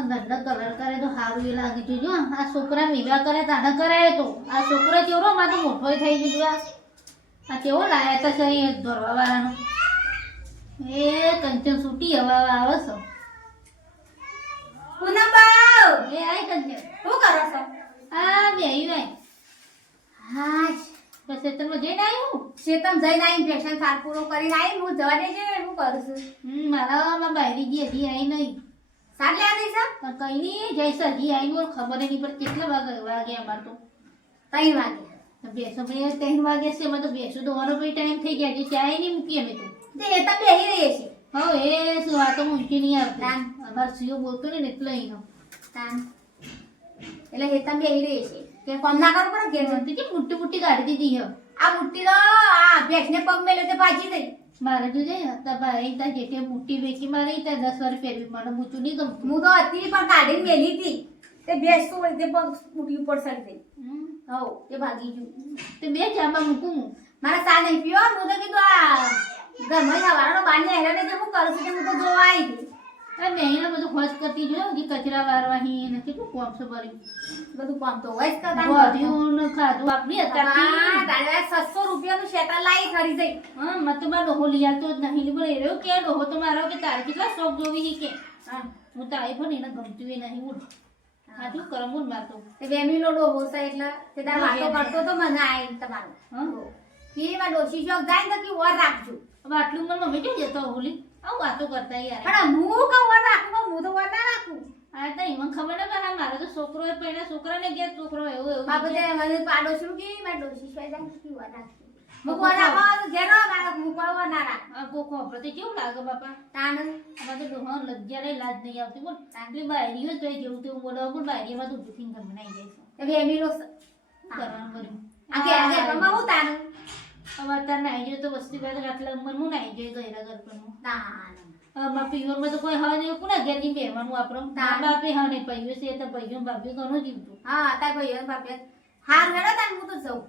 આ ગંદા કલર કરે તો સારું એ લાગે. છે જો આ છોકરા વિવાહ કરે તાને કરાય તો. આ છોકરો કેવડો માં તો મોટો થઈ ગયો આ. કેવો લાયા તા છે અહીં ધોરવા વાળાનો એ કંચન સૂટી હવા આવે છે. એ આય કંચન. શું કરો છો? આ બે આવી હા તમે જઈને આવ્યું શેતમ જઈને આવીને ફેશન સાર પૂરો કરીને આવી હું જવા દેજે હું કરું છું. મારા માં બાયરી જી હજી આવી નહીં. સાત આવી છે પણ કઈ નહીં જઈશ ઘી આવી હોય ખબર નહીં પડતી કેટલા વાગે વાગ્યા અમારે તો. ત્રણ વાગે. બેસો ભાઈ ત્રણ વાગે છે. અમે તો બેસો દોવાનો ભાઈ ટાઈમ થઈ ગયા છે. ચાય નહીં મૂકીએ અમે તો. તે એ તો બેહી રહી છે. હવે એ શું આ મૂકી નહીં આવતી. અમારે સીઓ બોલતો ને એટલે અહીંનો એટલે તમે બેહી રહી છે. કે કોમ ના કરવું પડે ઘેર તે મોટી મોટી ગાડી દીધી હે આ મોટી તો આ ભેંસને પગ મેલ્યો તે ભાજી ગઈ મારે જાય હતા મારે ત્યાં જેઠે મોટી બેકી મારે ત્યાં દસ વાર ફેરવી મને મૂચું નહીં ગમતું. હું તો હતી પણ કાઢીને મેલી હતી. તે બેસતું હોય વળી તે પગ મૂટી ઉપર સડી ગઈ. હવ તે ભાગી ગયું. તે બે ચાબા મૂકું હું. મારા સા નહીં પીવો હું તો કીધું આ ઘરમાં જવાનો બાને હેરાને હું કરું છું હું તો જોવા આવી આ બેહીને બધું ખોજ કરતી જોયો કે કચરા વારવાહી ને કેટલું કોમ છે ભર્યું. બધું કામ તો હોય જ કરતા વધ્યું ને ખાધું. આપણી અત્યારે અત્યારથી રૂપિયાનું શેતા લાઈ ખરી જઈ હા મત તો મારો ડોહો લઈ આવતો જ નહીં. પણ એ રહ્યો કે ડોહો? તો મારો કે તારે કેટલા શોખ જોવી છે કે? હા. હું તો આવી પણ એને ગમતું એ નહીં ઉડ સાચું કરમું મારતો. તે વેમી લો ડોહો છે એટલે તે તાર વાતો કરતો તો મને આવે તમારો. હા. કે માં ડોશી શોખ જાય ને તો કે ઓર રાખજો. હવે આટલું મને મમ્મી કેમ જતો હોલી આવું વાતો કરતા યાર. પણ હું કહું ઓર રાખું હું તો ઓર ના રાખું. આ તો એમાં ખબર ને પણ મારો તો છોકરો હોય પણ છોકરાને ઘેર છોકરો હોય એવું બાપુ તે મને પાડો છું કે માં ડોશી શોખ જાય કે ઓર રાખજો મુક ઓર રાખો તો ઘેર રહો, મારા મુક ઓર ના રાખ. આ આપણે તો કેવું લાગે બાપા? તાન આમાં તો ડોહા લજ્જા રે લાજ નહીં આવતી બોલ. આટલી બાયરીઓ તો જેવું તેવું બોલાવો પણ બાયરીમાં તો ઊભી થઈને ગમનાઈ જાય છે તે વેમી લો કરવાનું કર્યું આગે આગે મમ્મા હું તાન હવે અત્યારે નાઈ જાય તો વસ્તી પાસે આટલા ઉંમરમાં નાઈ જાય ગયરા ઘર પર ના પિયરમાં તો કોઈ હવે નહીં કોના ઘેરની બેહવાનું આપણો? બાપે હા નહીં પૈયું છે તો પૈયું બાપ્યો ઘણું જીવતું? હા તાર ભાઈ બાપે. હાર હેડો તાર હું તો જઉં.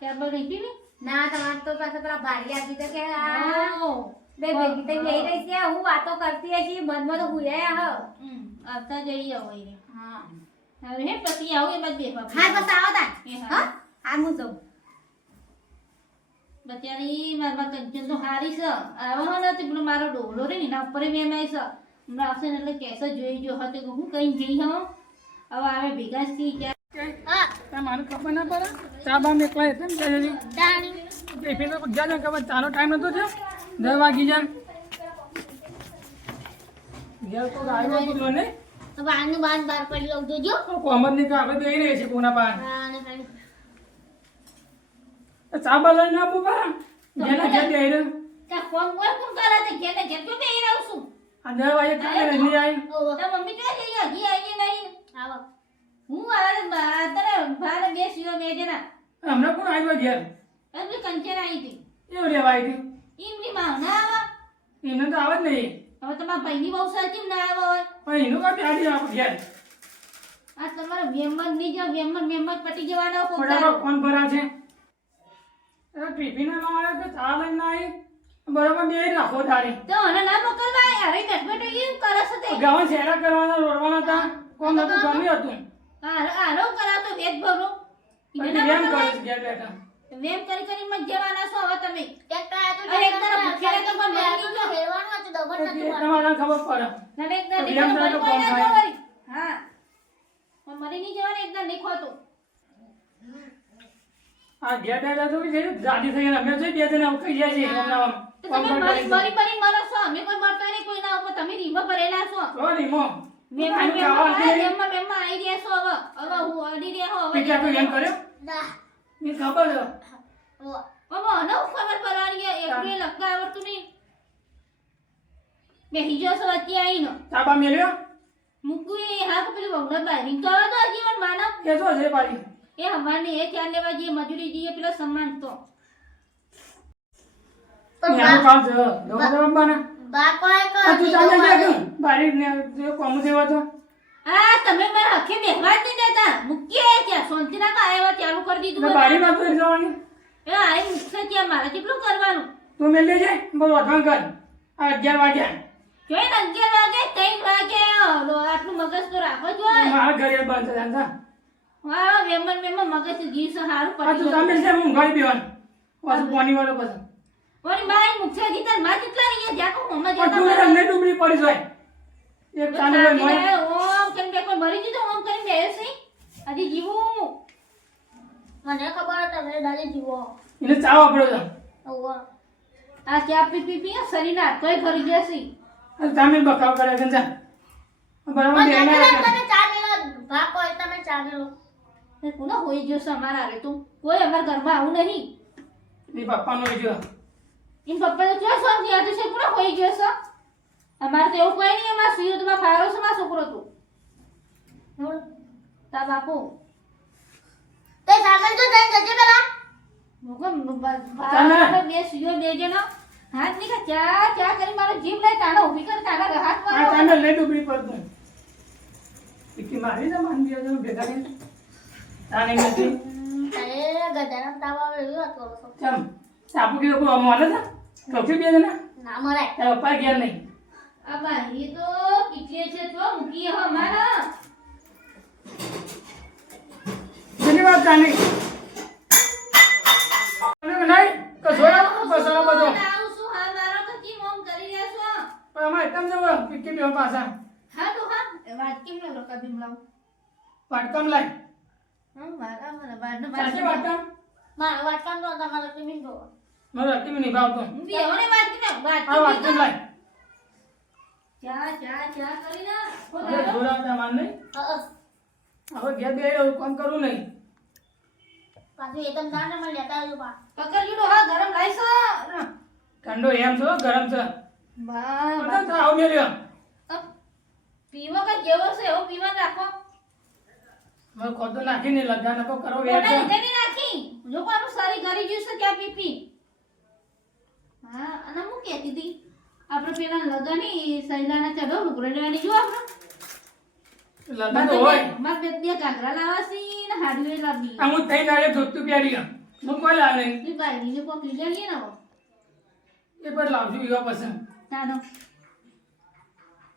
બાદ નહીં પીવી ના તમારે તો પાછા પેલા ભારી આપી તો કે આ બે ભેગી થઈ જઈ રહી છે હું વાતો કરતી હતી મનમાં તો હુયા હ. અત્યારે આવતા જઈ આવો હા. હવે હે પછી આવું એ બાદ બેહવા હા બસ આવો તાન હા. હા હા હું જઉં. બચારી મારા કંચન તો હારી છે. આવો નથી તે પેલો મારો ડોલો રે એના ઉપર મેં આવી છે. હમણાં આવશે ને એટલે કેસે જોઈ જો હતો કે હું કઈ જઈ હું હવે આવે ભેગા જ થઈ ગયા ત્યાં મારું ખબર ના પડે? ચા બા એકલા એટલે ને જાય તો ગયા ખબર ચાનો ટાઈમ નતો થયો દસ વાગી જાય. ઘેર તો આવ્યો બધો ને. બાર બાર પડી આવજો જો. કોમરની તો આપણે બેહી રહી છે કોના પાર ચા બા લઈને આપું પારા જેના ઘેર બેહી રહ્યો ફોન કોઈ કોણ કરે છે? તો રહું છું. આ ચાલે નહીં આવી મમ્મી નહીં. હું આ અત્યારે બાર બે સીઓ બે જણા. હમણાં કોણ આવ્યો ઘેર? એટલે કંચન આવી હતી. એવું લેવા આવી હતી? એમની માં ના આવે. એને તો આવે જ નહીં. હવે તમારા ભાઈની બહુ સાચી ના આવે હોય. પણ એનું કાંઈ ઘેર. આ તમારા વેમનની જો વેમન વેમન પટી જવાના ફોન ભરા છે ટિફિન ના કે ચા લઈને આવી? બરાબર બે રાખો તારી તો મને ના મોકલવા અરે બેઠ બેઠ કેમ કરે છે તે. ગાવા શેરા કરવાના રોડવાના હતા? કોમ નતું ગમ્યું હતું? આરો આરો કરાવતો વેદ ભરો. કરે વેમ કરી કરી મત જવાના છો હવે તમે. એક તરફ ભૂખ્યા તો પણ મરી ગયો પછી તમારે ખબર પડે. ના એક દર વેમ કરે તો મરી કોણ કોઈ ના થાય? હા. મરી નહીં જવાનું એકદમ નહીં ખોતું આ ઘેર બેઠા તો છે જાડી થઈ ગયા અમે બે જણા છે હમણાં તો તમે મરી મરી મરી મરો છો અમે કોઈ મરતા નહીં કોઈ ના ઉપર તમે રીમો ભરેલા છો. જો રીમો વેમમાં આનું ખાવા વેમમાં દે. વેમમાં વેમમાં આવી રહ્યા છો હવે હવે હું અડી રહ્યા હો હવે ક્યાં તો એમ કર્યો? મને ખબર છે. બાબા મને ખબર પડવાની કે એકલું એ નહીં. બે હિજો છો અત્યારે આવીનો. ચાબા મેલ્યો? મુકુ એ હા પેલું વગડા બારી તો તો જીવન માનવ કે તો છે પાછી એ હવાની એ ચાર લેવા જઈએ મજૂરી જઈએ પેલો સમાન તો. તમે મારા હખે બેહવા જ નહીં દેતા. મૂકીએ ત્યાં શાંતિના કાર્યવા ચાલુ કરી દીધું બારી માં તો જવાની. એ આ મૂકશે ત્યાં મારે કેટલું કરવાનું? તું મેં લેજે બધું વધવાનું કર આ અગિયાર વાગ્યા. જોઈ ને અગિયાર વાગે ત્રણ વાગે ઓલો આટલું મગજ તો રાખો જો મારા ઘરે બંધ હા વેમન વેમન મગજ ઘી સે હારું આ તું તમે છે હું ઘરે બેવાનું પાછું પાણી વાળો પછી. ઓરી મારી મુખે ગીતા માં કેટલા નહીં જ્યાં કો મમ્મા પણ તું જતા પડી જાય. એક ચાંદલો હોય ઓમ કેમ કે કોઈ મરી ગયું ઓમ કરીને બેસે છે. હજી જીવું મને ખબર હતી દાદી જીવો. એને ચાવ આપડો છે આ ચા પી પી પી શરીર ના ભરી જશે તમે બકાવ કરે જા બરાબર ચા લેવા ભાગ હોય તમે ચા એ કોનો હોઈ ગયો છે અમારા હારે તું? કોઈ અમારા ઘરમાં આવું નહીં. એ પપ્પાનો જો એમ પપ્પા તો ક્યાં સોન થયા છે કોનો હોઈ ગયો છે? અમારે તો એવું કોઈ નહીં અમારા સુયો તો ફારો છે મારો છોકરો તું. બોલ. તા બાપુ. તે સામે તો જઈને જજે પેલા. મુકમ. બે સુયો બે જણો. હાથ નીકળ ચા ચા કરી મારો જીભ લઈ તાનો ઊભી કર તાના હાથ મારો ચાંદલ લઈ પર દે ઈકી મારી જ માન દિયો તો ભેગા થઈને. તાને નથી અરે ગધાના તાવ કરો છો ચમ સાપુ કીધું કોઈ મોલે છે? ચોખ્ખી બે જણા ના મરાય તારા પપ્પા ગયા નહીં? આ બાઈ તો કીચે છે તો મૂકી હો મારા જાણી અને નહીં તો જોયા બસારો બધો. આવું છું હા મારો કચી મોમ કરી રહ્યા છો. પણ અમારે એકદમ જવો ઈકી પાછા. હા તો હા. એ વાત રોકા ભીમલાવ વાટકામ લાય મારા મારા સાચી વાટકામ મારે વાટકામ તો તમારે ટિફિન તો મારો અકીમ નહીં ભાવતો હું બી વાત કે વાત આ વાટકામ લાય. ચા ચા ચા કરી ના માન નહીં? હવે ઘેર બે કામ કરું નહીં? પાછું એ તમે દાંડા માં લેતા આવજો પા પકડ હા ગરમ લાઈસ ઠંડો એમ છો ગરમ છે. બા બધા આવ મેલ્યો. પીવો કે કેવો છે એવો પીવા રાખો. હવે નાખી ને લગા નકો કરો કોને છે લીધે નાખી. લોકો આનું સારી કરી ગયું છે ત્યાં પી પી હા અને હું કે દીધી આપણે પેલા લગની સૈલાના ચડો લુગડો લેવાની જો આપણે. લગા તો હોય. મારે બે બે કાકરા લાવાસી ને હાડવે લાવી. આ જ થઈ આવે ધોતું પહેરી ગયા હું કોઈ લાવ નહીં એ બાઈ કોક લીધે લઈએ ને એ પર લાવજો ઈવા પસંદ ચાલો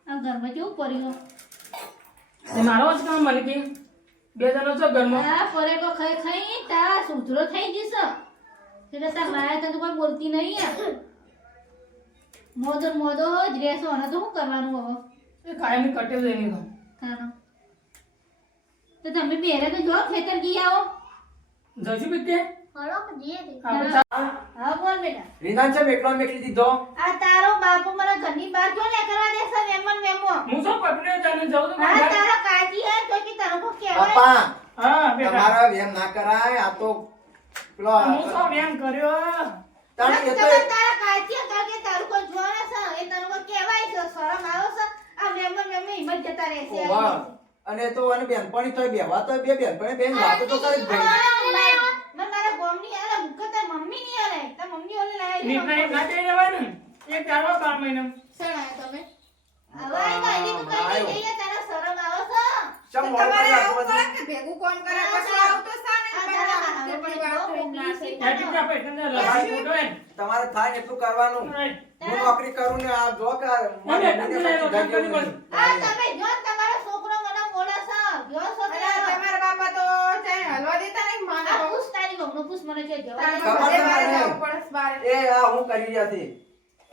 આ ઘરમાં કેવું પડી ગયો મારો જ કામ મને કે. બે જણો છો ઘરમાં? આ પરે કો ખાઈ ખાઈ તા સુધરો થઈ જશે એટલે તાર માયા તો કોઈ બોલતી નહીં આ મોદો મોદો જ રહેશો અને તો શું કરવાનું હવે? એ કાયમી કટે જ નહીં તાનો તો તમે બેરે તો જો ખેતર ગયા આવો. જશું બીતે તે હા બોલ બેટા. રીનાન છે એકલો મેકલી દીધો? આ તારો બાપુ મને ઘરની બહાર જો ને કરવા દેશે મેમન મેમો હું શું પકડ્યો જાને જાઉં તો હા તારો કાજી હે તો કે તારો કો કહેવાય પપ્પા હા બેટા. તમારા વેમ ના કરાય આ તો પેલો હું શું વેમ કર્યો? તાણે એ તો તારા કાજી હે કે તારું કોઈ જોવા છે એ તારો કો કહેવાય છે શરમ આવે છે? આ મેમન મેમો હિંમત જતા રહેશે. અને તો અને બેનપણી તોય બેવા તોય બે બેનપણી બેન વાતો તો કરી જ ભાઈ મને મારા ગોમની આલે મુખ તાર મમ્મી ની મમ્મી ઓલે લાવી નીકળે બાર મહિના. સણા તમે? કાઈ તું કઈ નહીં તારા શરમ આવે છે. ચમ કરી કે ભેગું કરે? પછી સા પણ તમારે થાય એટલું કરવાનું. હું. નોકરી કરું ને આ જો કે મને. તમે જો તમારો છોકરો મને બોલે છે. જો અરે છોકરા તમારા બાપા તો ચાહે હલવા દેતા નહીં માને આ તો. મમ્મી પૂછ મને કે જવા દે. ખબર બધે બારે મને. જવું પડે બારે. એ આ હું કરી રહ્યા છે.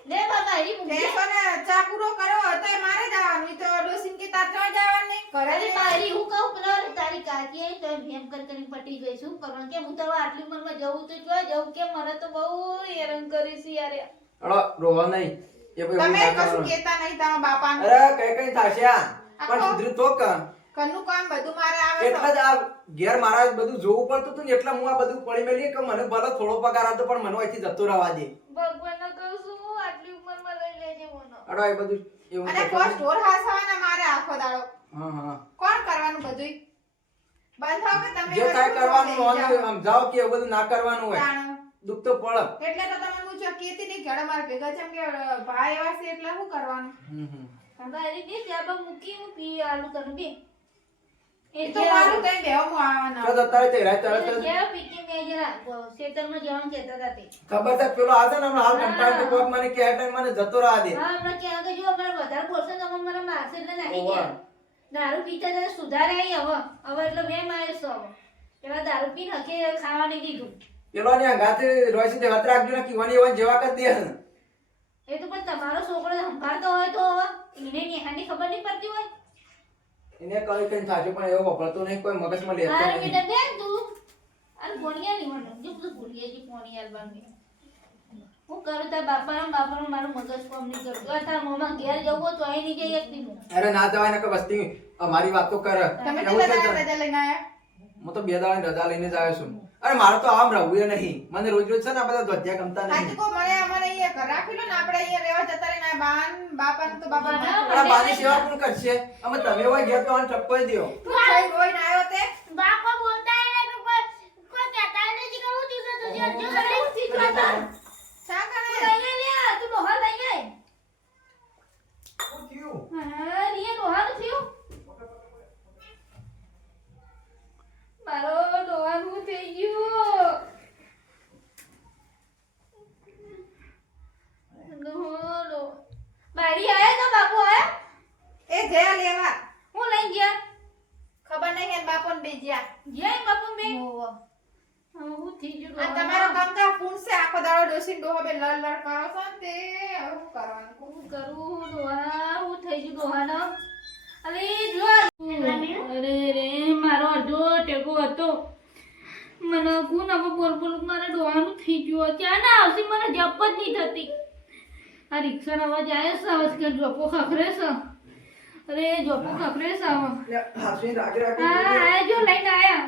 લે બાબા ઈ તે મુંગી કોને ચા પૂરો કર્યો હતો એ મારે જવાનું ઈ તો ડોસીને કે તાર ચોય જવાનું નહીં. ઘરે અરે જ મારી હું કહું પેલો તારી કાકી આવી તો એમ કરી કરીને પટી ગઈ શું કરવાનું? કે હું તો હવે આટલી ઉંમરમાં જવું તો જો જવું કે મને તો બહુ હેરાન કરી છે યાર. અડો રોવા નહીં. એ ભાઈ તમે કશું કેતા કહેતા નહીં તમારા બાપાને. અરે કઈ કઈ થશે આ. પણ આખો- સુધરી તો કે ઘરનું કામ બધું મારે આવે. એટલે જ આ ઘેર મારા બધું જોવું પડતું હતું ને એટલે હું આ બધું પડી મેલી કે મને ભલે થોડો પગાર હતો પણ મને અહીંથી જતો રહેવા દે ભગવાનને કહું છું હું આટલી ઉંમરમાં લઈ લેજે મને અડો એ બધું એવું અને કોણ ઢોર હાસવાના મારે આખો દાડો હા હા કોણ કરવાનું બધુંય બંધ થાવ તમે જે થાય બધું કરવાનું હોય સમજાવો કે એવું બધું ના કરવાનું હોય. તો પડે એટલે તો તમને હું જો કહેતી નહીં કે હળો મારે ભેગા છે કે ભાઈ એવા છે એટલે શું કરવાનું હમ હમ. બાબા બે ચાબા મૂકી હું પી આલુ તને બે એ તો મારું કઈ બેહો આવવાનો તો પીકે મેં જરા ખેતરમાં જવાનું કહેતા હતા તે. ખબર છે પેલો આવે ને હમણાં હાલ કંટાળ તો કોક મને જતો રહેવા દે. હા હમણાં ક્યાં આગળ જો અમારે વધારે બોલશે તો અમે મને મારશે એટલે નાખી દારૂ પીતા જરા સુધારે અહીં હવે. હવે એટલે મેં હવે. પેલા દારૂ પી નખે ખાવા નહીં દીધું. પેલો ને ગાતે તે હાથ રાખજો ને કીવાની એવા જેવા કરી દે. એ તો પણ તમારો છોકરો સંભાળતો હોય તો હવે. એને નિહાની ખબર નહીં પડતી હોય. એને કઈ કઈ થાશે પણ એવો વપરાતો નહીં કોઈ મગજમાં લેતો નહીં બેટા બે તું અરે ગોણિયા નહીં મને જો બધું ભૂલિયા જી પોણી આલવાનું હું કરું તાર બાપાનો બાપાનો મારું મગજ કોમ નહીં કરું. તો તારા મોમાં ઘેર જવું તો અહીં નહીં જઈ હું. અરે ના જવાય ને કે વસ્તી અમારી વાત તો કર. તમે તો. રજા લઈને આયા હું તો બે દાડા રજા લઈને જ આવ્યો છું. અરે મારે તો આમ રહવું એ નહીં. મને રોજ રોજ છે ને આ બધા ધોતિયા ગમતા નહીં. કો મને અમારે અહીંયા ઘર રાખી લો ને આપણે અહીંયા રહેવા જતા રહીને ના બાન બાપા તો બાપા ના આ બાની સેવા કોણ કરશે? અમે તમે હોય ઘેર તો આને ટપકોઈ દ્યો. તું કઈ હોય ના આવ્યો તે? બાપા બોલતા હે ને કોઈ કોઈ કહેતા નથી કે હું દીધો તો જો જો હું ચીજો હતા. શા કરે લઈ લે, તું ડોહા લઈ આય. હા, રીએ ડોહાનું થયું? મારો ડોહાનું થઈ ગયું. ડોહો, ડો- બારી આયા તો બાપુ આયા? એ જયા લેવા. હું લઈ ગયા. ખબર નહીં એને બાપોને બે જ્યાં. જ્યાં બાપુ બે? હા, હું થઈ ગયું આ. તમારો ગંગા પૂંછશે આખો દાડો ડોસીને ડોહો બે લડ લડ કરો છો ને તે. હવે શું કરવાનું? હું કરું ડોહા? હું થઈ ગયું ડોહાનો? અરે જો અરે રે મારો અડધો ટેકો હતો. મને કોણ હવે બોલ બોલ મારે ડોવાનું થઈ ગયું ત્યાં ના આવશે? મને જપ જ નહીં થતી. આ રિક્ષાનો અવાજ આવે છે? હવે કે જોપો ખખરે છે? અરે જોપો ખખરે છે હા જો લઈને આયા.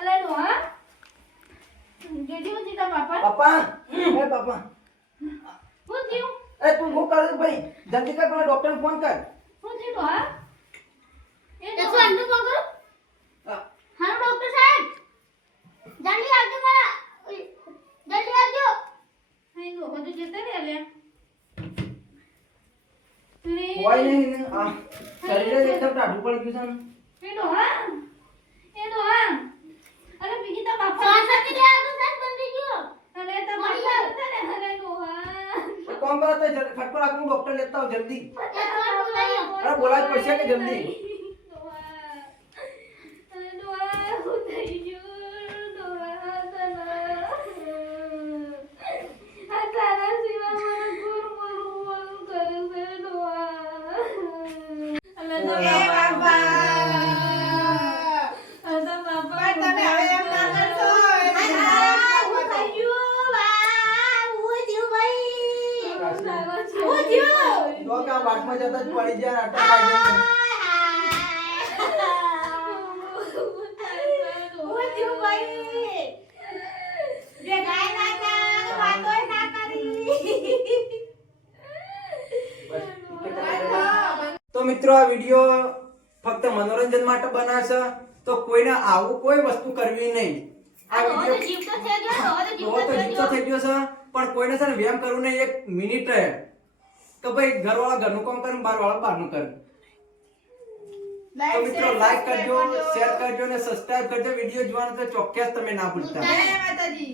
અરે હા તો- જેજી હું પપ્પા એ પપ્પા હું થયું? એ તું શું કરું ભાઈ? જલ્દી કર પેલા ડોક્ટર ફોન કર. હું થયું ડોહા એ એ ડોહા. શું અંડુ કોણ હા. ડોક્ટર સાહેબ. જલ્દી આવજો મારા. જલ્દી આવજો. અહીં ડોહા તો જતા રહ્યા લે કોઈ નહીં આ શરીરે એકદમ ટાઢું પડી ગયું છે ને. એ ડોહા એ ડોહા અરે બીજી તા બાપા શ્વાસ આપી દે આવજો સાહેબ બંધ થઈ ગયો અરે તા બાપા હતા ને અરે ડોહા તો કોમ કરો તો જલ્દી ખટકો રાખો ડોક્ટર લેતા જલ્દી. અરે બોલાવ પડશે કે જલ્દી ડોહા અરે ડોહા હું થઈ ગયું ડોહા તના આ તારા સિવાય મને કોણ બોલું બોલું કરે છે ડોહા અલે તા એ બાપા બાપા અલે તા બાપા પણ તમે હવે એમ ના કરશો એને આ, હું બધા થઈ ગયું બા હું થયું ભાઈ હું થયું? તો કે આ વાટમાં જતા જ પડી જાય ના કરી તો મિત્રો આ વીડિયો ફક્ત મનોરંજન માટે બનાવશે. તો કોઈને આવું કોઈ વસ્તુ કરવી નહીં. આ વીડિયો તો જીવતો થઈ ગયો છે પણ કોઈને છે ને વ્યાયામ કરવું નહીં એક મિનિટ રહે. કે ભાઈ ઘરવાળા ઘરનું કામ કરે બારવાળા બહારનું કરે. તો મિત્રો લાઈક કરજો શેર કરજો. અને સબસ્ક્રાઇબ કરજો. વીડિયો જોવાનું તો ચોક્કસ તમે ના ભૂલતા. માતાજી.